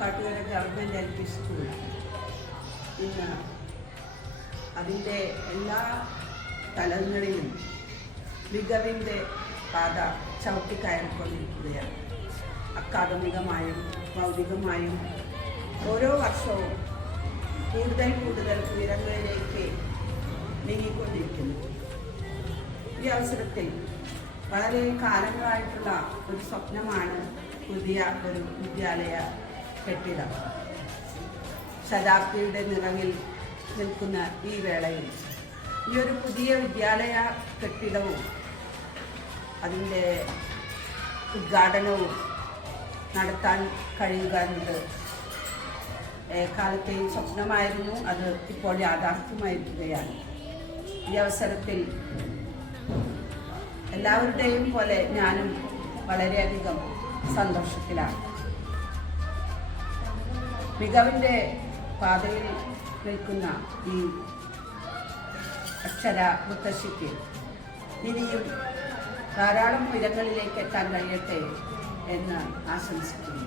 കാട്ടുകര government LP school ഇന്ന് അതിൻ്റെ എല്ലാ തലങ്ങളിലും മികവിൻ്റെ പാത ചവിട്ടിക്കയറിക്കൊണ്ടിരിക്കുകയാണ്. അക്കാദമികമായും ഭൗതികമായും ഓരോ വർഷവും കൂടുതൽ കൂടുതൽ ഉയരങ്ങളിലേക്ക് നീങ്ങിക്കൊണ്ടിരിക്കുന്നു. ഈ അവസരത്തിൽ വളരെ കാലങ്ങളായിട്ടുള്ള ഒരു സ്വപ്നമാണ് പുതിയ ഒരു വിദ്യാലയ കെട്ടിടം. ശതാബ്ദിയുടെ നിറവിൽ നിൽക്കുന്ന ഈ വേളയിൽ ഈ ഒരു പുതിയ വിദ്യാലയ കെട്ടിടവും അതിൻ്റെ ഉദ്ഘാടനവും നടത്താൻ കഴിയുക എന്നത് കാലത്തെയും സ്വപ്നമായിരുന്നു. അത് ഇപ്പോൾ യാഥാർത്ഥ്യമായിരിക്കുകയാണ്. ഈ അവസരത്തിൽ എല്ലാവരുടെയും പോലെ ഞാനും വളരെയധികം സന്തോഷത്തിലാണ്. മികവിൻ്റെ പാതയിൽ നിൽക്കുന്ന ഈ അക്ഷര മുത്തശ്ശിക്ക് ഇനിയും ധാരാളം ഉയരങ്ങളിലേക്ക് എത്താൻ കഴിയട്ടെ എന്ന് ആശംസിക്കുന്നു.